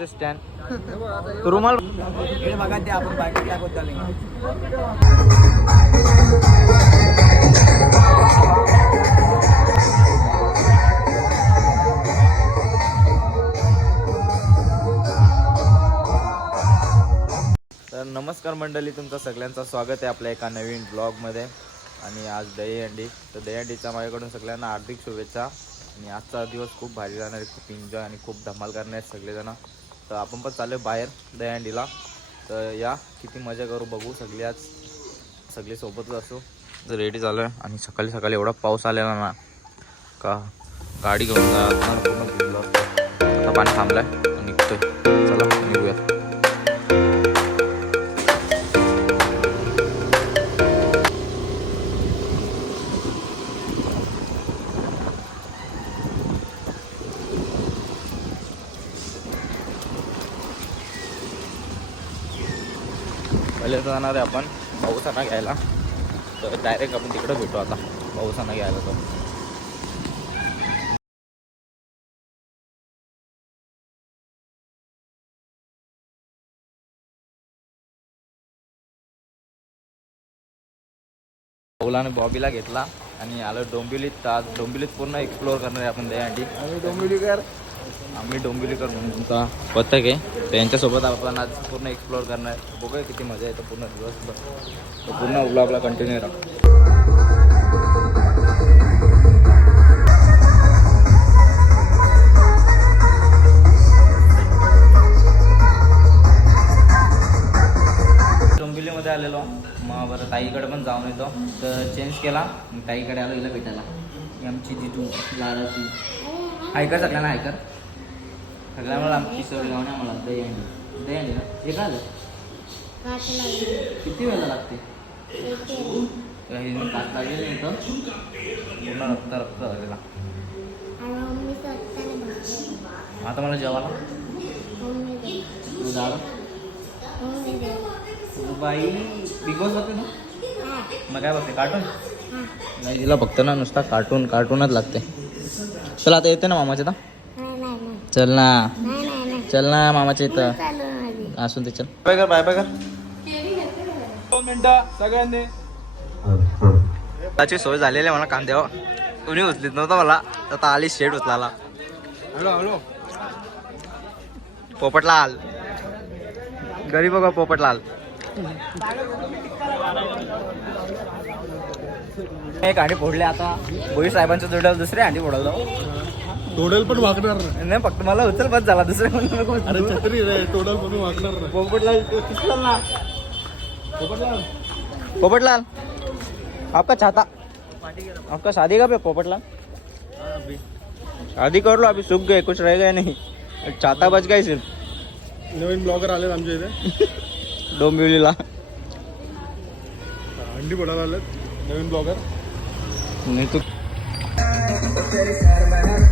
बसचे स्टँड. रुमाल बघा ते आपण बाकी टाकत चालू तर नमस्कार मंडळी तुमचं सगळ्यांचं स्वागत आहे आपल्या एका नवीन ब्लॉगमध्ये आणि आज दहीहंडी तर दहीहंडीच्या माझ्याकडून सगळ्यांना हार्दिक शुभेच्छा. आणि आजचा दिवस खूप भारी जाणार आहे खूप एन्जॉय आणि खूप धमाल करणार आहेत सगळेजण. तर आपण पण चालू बाहेर दहीहंडीला. तर या किती मजा करू बघू सगळे आज सगळे सोबतच असो. तर रेडी झालो आहे आणि सकाळी सकाळी एवढा पाऊस आलेला ना का गाडी घेऊन पूर्ण आता पाणी थांबलाय निघतोय. पहिले तर जाणार आहे आपण पाऊसाना घ्यायला. तर डायरेक्ट आपण तिकडं भेटू आता पाऊसाना घ्यायला तो आणि बॉबीला घेतला आणि आलं डोंबिवलीत. आज डोंबिवलीत पूर्ण एक्सप्लोअर करणार आहे आपण दहीहंडी. आम्ही डोंबिवलीकर आम्ही डोंबिवलीकर म्हणून. तुमचा पथक आहे. तर यांच्यासोबत आपण आज पूर्ण एक्सप्लोअर करणार आहे. बघूया किती मजा येतं पूर्ण दिवसभर तर पूर्ण ब्लॉगला कंटिन्यू राहा. डोंबिवलीमध्ये आलेलो. मग बरं ताईकडे पण जाऊन येतो. तर चेंज केला. मग ताईकडे आलो हिला भेटायला. ही आमची जिजू लाडाची आपल्याला सगळ्यांना सगळ्या सगळ्यांना आमची सवय लावून आम्हाला दहीहंडी दहीहंडी ना एक आलं किती वेळा लागते तर हे मी कात पूर्ण रक्त रक्त झालेला आता मला जेवायला तू तू बाई बिग बॉस बघते ना मग काय बघते कार्टून नाही तिला बघते ना नुसता कार्टून कार्टूनच लागते चल आता येते ना मामाच्या आता चल ना. चल ना मामाच्या इथं. असून ते चल. बाय कर बाय बाय कर. दोन मिनिटं सगळ्यांनी. त्याची सोय झालेली आहे मला कांद्यावर. कोणी उचलीत नव्हतं मला. आता आली शेड उचलाला हॅलो हॅलो. पोपटलाल. गरीब बघा पोपटलाल. एक अंडी फोडले आता. भोई साहेबांच्या जोड्याला दुसरी अंडी जाऊ. टोडल पण वागणार नाही. फक्त मला उचल बस झाला. दुसरे म्हणून अरे. छत्री रे टोडल पण वागणार नाही. पोपटलाल ना पोपटलाल. पोपटलाल आपका छाता. आपका शादी कब है पोपटलाल? शादी कर लो अभी सूख गए कुछ रह गए नहीं. छाता बच गई सिर्फ. नवीन ब्लॉगर आले आमच्या इथे. डोंबिवलीला. अंडी पडायला आलेत. नवीन ब्लॉगर नाही तू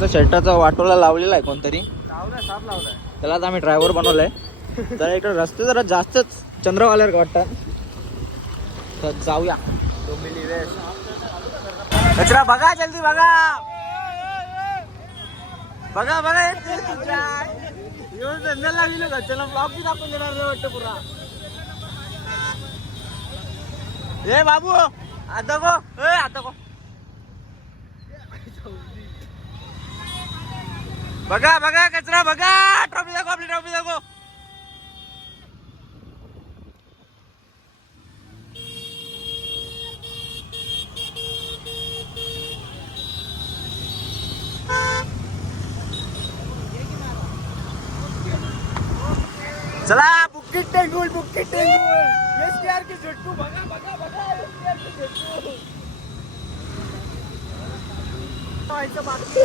याचा शर्टाचा वाटोला लावलेला आहे कोणतरी. लावलाय साप लावलाय. त्याला आता आम्ही ड्रायव्हर बनवलाय. जरा इकडे रस्ते जरा जास्तच चंद्रवाल्यावर वाटतात. तर जाऊया. कचरा बघा जल्दी बघा. बघा बघा. येते तुझ्या. येऊन धंद्याला लागली लोक त्याला ब्लॉग बी दाखवून देणार नाही वाटतं पुरा. ए बाबू. आता गो ए आता गो बघा बघा कचरा बघा. ट्रॉफी दाखव आपली ट्रॉफी दाखव. चला बुक्की टेंगुल बुक्की टेंगुल एस टी आर की झुट्टू बघा बघा बघा एस टी आर की झुट्टू व्हायचं बाकी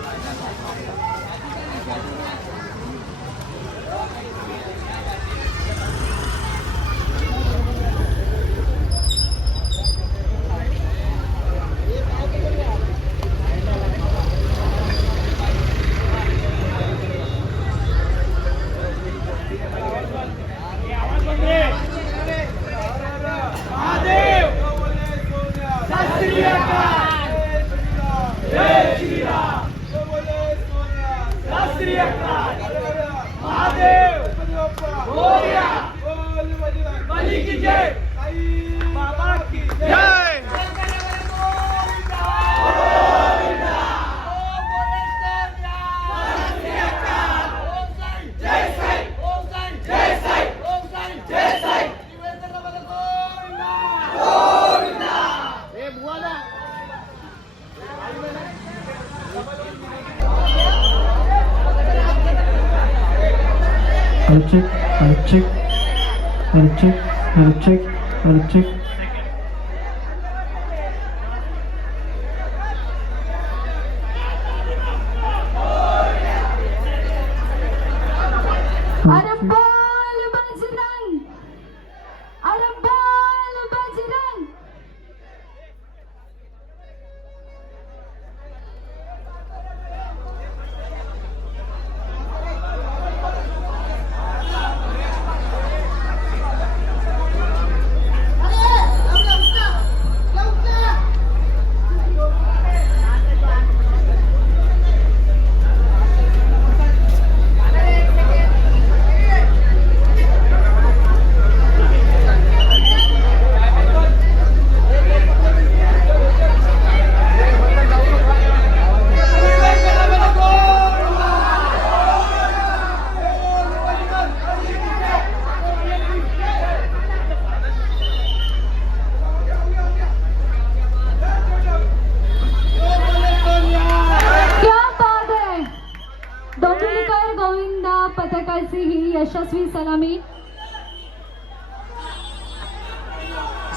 check, gotta check, gotta check, gotta check.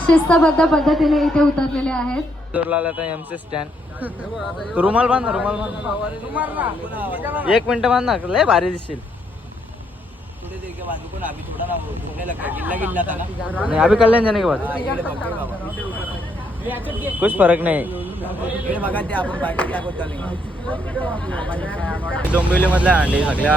शिस्तबद्ध पद्धतीने इथे उतरलेले आहेत. एमसी स्टँड रुमाल बांध ना रुमाल बांध. एक मिनिट बांध ना लय भारी दिसशील. नहीं अभी कल्याण जाने के बाद कुछ फर्क नाही. डोंबिवली मधल्या अंडी सगळ्या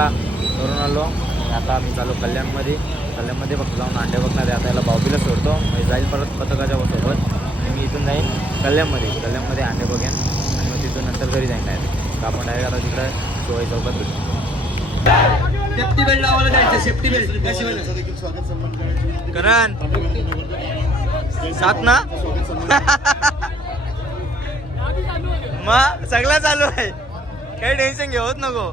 करून आलो. आणि आता आम्ही चालू कल्याणमध्ये. कल्याणमध्ये फक्त जाऊन अंडे बघणार आहे. आता याला बावबीला सोडतो. मी जाईल परत पथकाच्या सोबत. आणि मी इथून जाईन कल्याणमध्ये. कल्याणमध्ये अंडे बघेन. आणि मग तिथून नंतर घरी जाईन डायरेक्ट आपण डायरेक्ट आता तिकडे सोय चौकात सेफ्टी बेल्ट लावायला जायचं. सेफ्टी बेल्ट करण. सात ना? मग सगळं चालू आहे. काही टेन्शन घेऊत नको.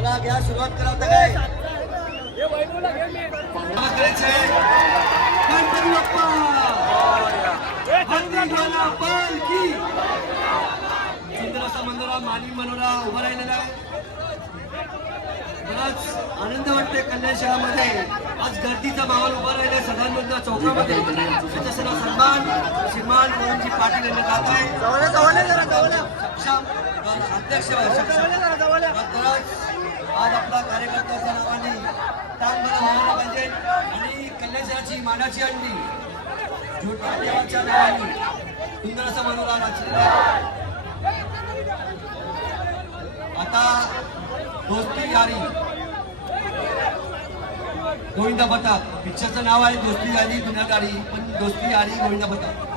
चला घ्या सुरुवात करा आता काय गणपती बाप्पा. हत्तीखाना पालखी सुंदर असा मनोरा मानवी मनोरा उभा राहिलेला आहे. बराच आनंद वाटतोय कल्याण शहरामध्ये आज गर्दीचा माहोल उभा राहिला सदानंद चौकामध्ये. त्याचा सर्व सन्मान श्रीमान मोहनजी पाटील यांना जात आहे. अध्यक्ष आज आपला कार्यकर्त्याच्या नावाने ताण मला व्हायला पाहिजे आणि कल्याण मानाची अंडी. झोटा देवाच्या नावाने सुंदर असा मनोरा रचलेला आता दोस्ती यारी गोविंदा पथक पिक्चरचं नाव आहे दोस्ती यारी दुनियादारी पण दोस्ती यारी गोविंदा पथक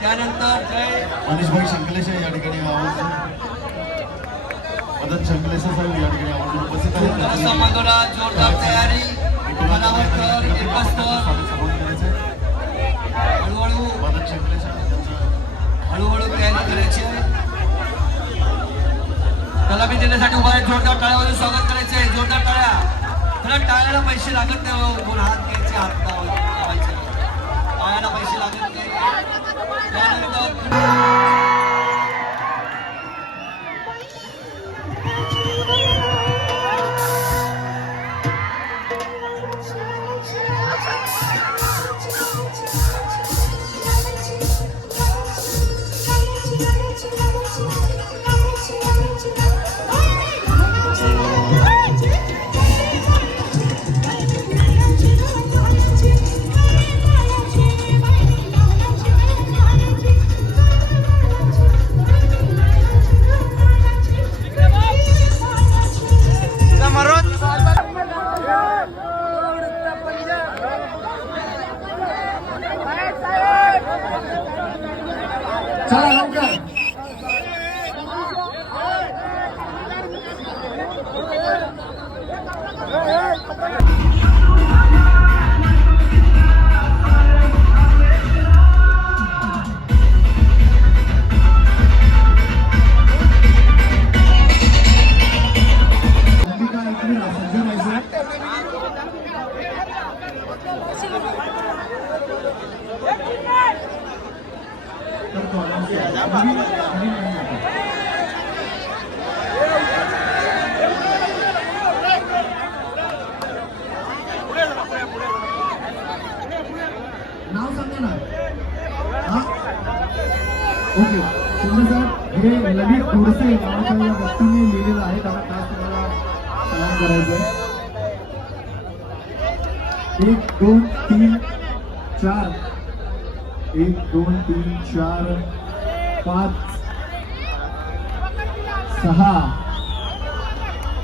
त्यानंतर जय मनीष भाई संकलेश या ठिकाणी शंकलेशा साहेब या ठिकाणी. आवर्जून उपस्थित आहेत जोरदार तयारी. करायचे हळूहळू हळूहळू तयारी करायची. कलामी देण्यासाठी उभा आहे जोरदार टाळ्यामध्ये स्वागत करायचे जोरदार टाळ्या. खरं टाळ्याला पैसे लागत नाही. कोण हात घ्यायचे हात लावायचे नाव सांगा ना. ओके. शिंदे साहेब, हे ललित गोडसे नावाच्या या व्यक्तीने लिहिलेलं आहे त्याला खास तुम्हाला सलाम करायचं एक, दोन, तीन, चार. एक, दोन, तीन, चार. पाच सहा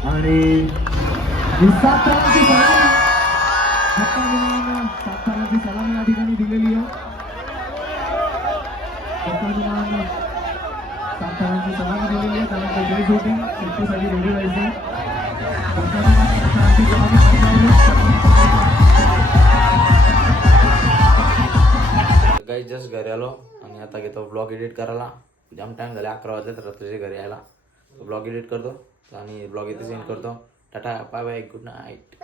आणि ही सात तारांची सलामी हक्का विमान सात तारांची सलामी या ठिकाणी दिलेली आहे हक्का विमान सात तारांची सलामी दिलेली आहे त्यानंतर जय शूटिंग सुट्टीसाठी रेडी व्हायचं हक्का विमान सात तारांची सलामी करताना काही जस्ट घरी आलो आणि आता घेतो ब्लॉग एडिट करायला. जाम टाइम झाले अकरा वाजले रात्रीचे घरी यायला. ब्लॉग एडिट करतो आणि ब्लॉग इथे सेंड करतो. Tata bye bye good night